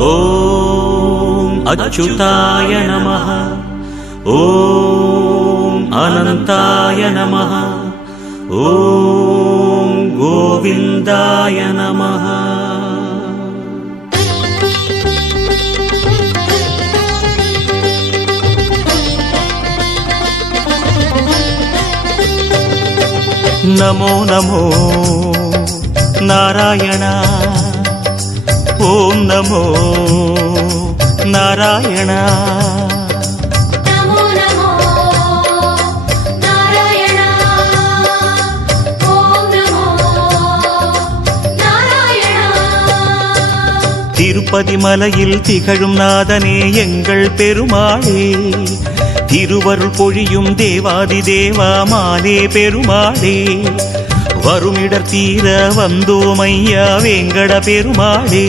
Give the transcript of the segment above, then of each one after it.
ॐ अच्युताय नमः। ॐ अनन्ताय नमः। ॐ गोविन्दाय नमः। नमो नमो नारायण। ॐ नमो नारायण। नमो नमो नारायण। ॐ नमो नारायण। திருப்பதி மலையில் திகழும் நாதனே எங்கள் பெருமாளே, திருவருள் பொழியும் தேவாதி தேவா மாலே பெருமாளே, வருமிடர் தீர வந்தோமையா வேங்கட பெருமாளே,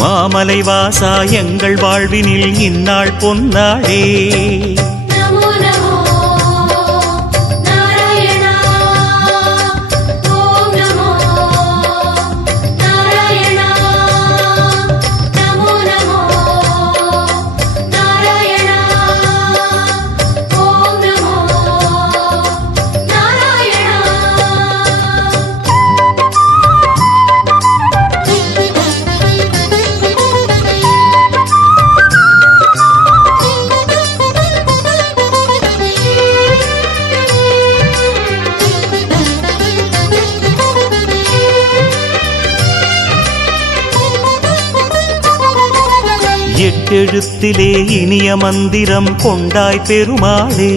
மாமலை வாசா எங்கள் வாழ்வினில் இந்நாள் பொன்னாளே. நமோ நமோ நாராயண. ஓம் நமோ நாராயண. நமோ நமோ நாராயண. ஓம் நமோ நாராயண. எட்டெழுத்திலே இனிய மந்திரம் கொண்டாய் பெருமாளே,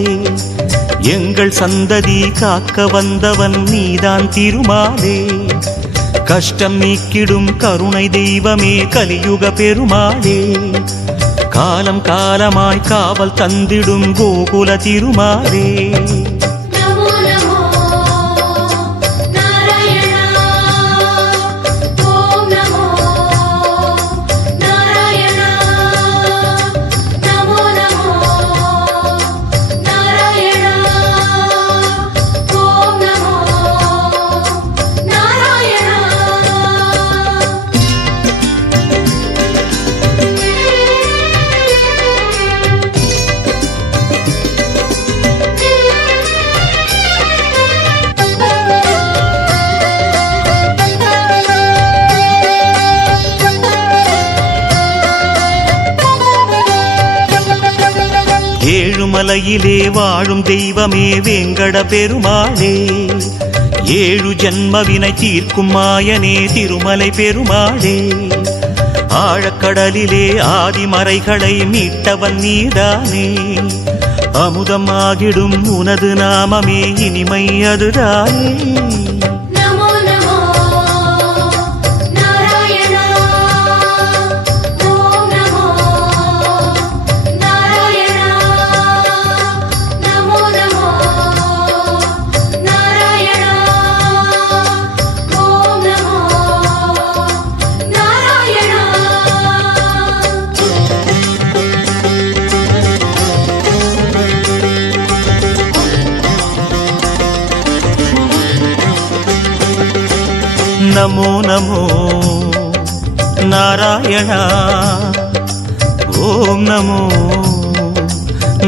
எங்கள் சந்ததி காக்க வந்தவன் நீதான் திருமாலே, கஷ்டம் நீக்கிடும் கருணை தெய்வமே கலியுக பெருமாளே, காலம் காலமாய் காவல் தந்திடும் கோகுல திருமாலே. நமோ நமோ நாராயண. ஓம் நமோ நாராயண. நமோ நமோ நாராயண. ஓம் நமோ நாராயண. ஏழுமலையிலே வாழும் தெய்வமே வேங்கட பெருமாளே, ஏழு ஜன்மவினை தீர்க்கும் மாயனே திருமலை பெருமாளே, ஆழக்கடலிலே ஆதிமறைகளை மீட்டவன் நீதானே, அமுதமாகிடும் உனது நாமமே இனிமை அதுதானே. நமோ நமோ நாராயண. ஓம் நமோ நாராயண. நமோ நமோ நாராயண. ஓம் நமோ நாராயண. नमो नमो नारायण। ॐ नमो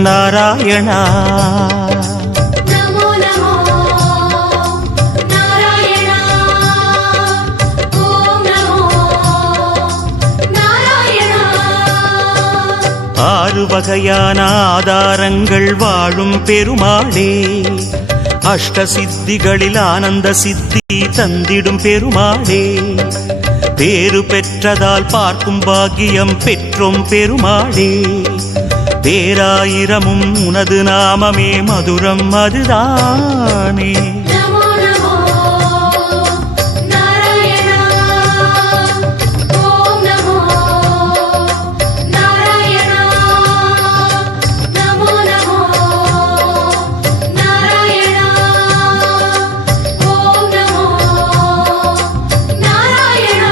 नारायण। நமோ நமோ நாராயண. ஓம் நமோ நாராயண. ஆறு வகையான ஆதாரங்கள் வாழும் பெருமாளே, அஷ்ட சித்திகளில் ஆனந்த சித்தி தந்திடும் பெருமாளே, பேரு பெற்றதால் பார்க்கும் பாக்கியம் பெற்றோம் பெருமாளே, பேராயிரமும் உனது நாமமே மதுரம் அதுதானே. நமோ நமோ நாராயண. ஓம் நமோ நாராயண. நமோ நமோ நாராயண. ஓம் நமோ நாராயண.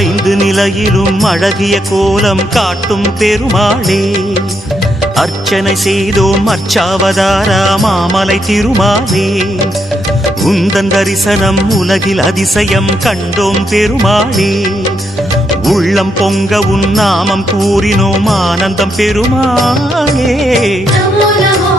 ஐந்து நிலையிலும் அழகிய கோலம் காட்டும் பெருமாளே அர்ச்சனை செய்தோம் அர்ச்சாவதாரா மாமலை திருமாலே உந்தன் தரிசனம் உலகில் அதிசயம் கண்டோம் பெருமாளே உள்ளம் பொங்க உன் நாமம் கூறினோம் ஆனந்தம் பெருமாளே நமோ நமோ